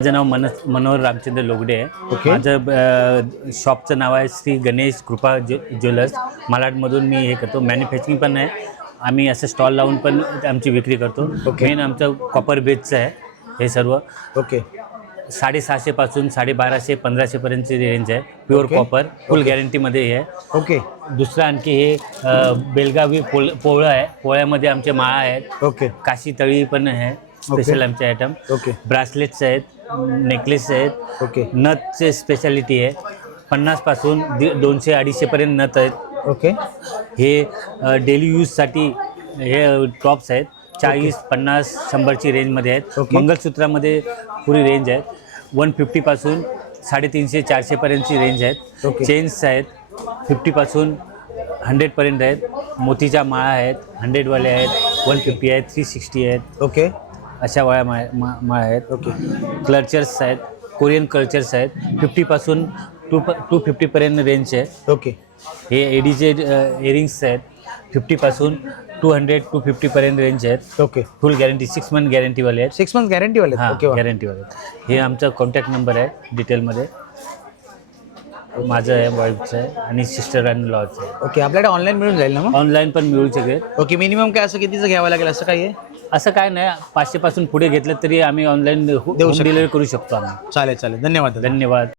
माझं नाव मनोहर रामचंद्र लोगडे आहे। ओके. माझं शॉपचं नाव आहे श्री गणेश कृपा ज्वेलर्स। मालाडमधून मी हे करतो, मॅन्युफॅक्चरिंग पण आहे, आम्ही असं स्टॉल लावून पण आमची विक्री करतो। ओके. मेन आमचं कॉपर बेसचं आहे हे सर्व। ओके 750 पासून 1250 1500पर्यंतची रेंज आहे, pure okay. Copper, full okay. गॅरंटीमध्ये हे आहे। ओके दुसरं आणखी हे बेलगावी पोळं आहे, पोळ्यामध्ये आमचे माळा आहेत, ओके काशी तळी पण आहे, स्पेशल आमचे आयटम। ओके ब्रासलेट्स आहेत, नेकलेस आहेत, ओके नथचे स्पेशालिटी आहे, 50 पासून 200-250 पर्यंत नथ आहेत। ओके हे डेली यूजसाठी हे टॉप्स आहेत, 40-50-100ची रेंजमध्ये आहेत। ओके. मंगलसूत्रामध्ये पुरी रेंज आहे, 150 पासून 350-400 पर्यंतची रेंज आहेत। ओके. चेन्स आहेत 50 पासून 100 पर्यंत आहेत, मोतीच्या माळा आहेत, 100 वाले आहेत, 150 आहेत, 360 आहेत, ओके अशा वाळ्या माळा आहेत। ओके क्लचर्स आहेत, कोरियन क्लचर्स आहेत, 50 पासून 250 पर्यंत रेंज आहे। ओके हे एडीचे इयरिंग्स आहेत, 50 पासून 200-250 पर्यंत रेंज आहेत। ओके फुल गॅरंटी 6 मंथ गॅरंटीवाले आहेत। 6 मंथ गॅरंटी वाले हां, ओके वा. गॅरंटीवाले आहेत। हे आमचा कॉन्टॅक्ट नंबर आहे डिटेलमध्ये, माझं आहे, वाईफचं आहे आणि सिस्टर आणि लॉचं आहे। ओके आपल्याकडे ऑनलाईन मिळून जाईल ना मग? ऑनलाईन पण मिळू शकेल। ओके मिनिमम काय असं कितीचं घ्यावं लागेल असं काही आहे? असं काय नाही, 500 पासून पुढे घेतलं तरी आम्ही ऑनलाईन होम शकतो. डिलिव्हरी करू शकतो आम्ही। चालेल चालेल धन्यवाद दादा. धन्यवाद।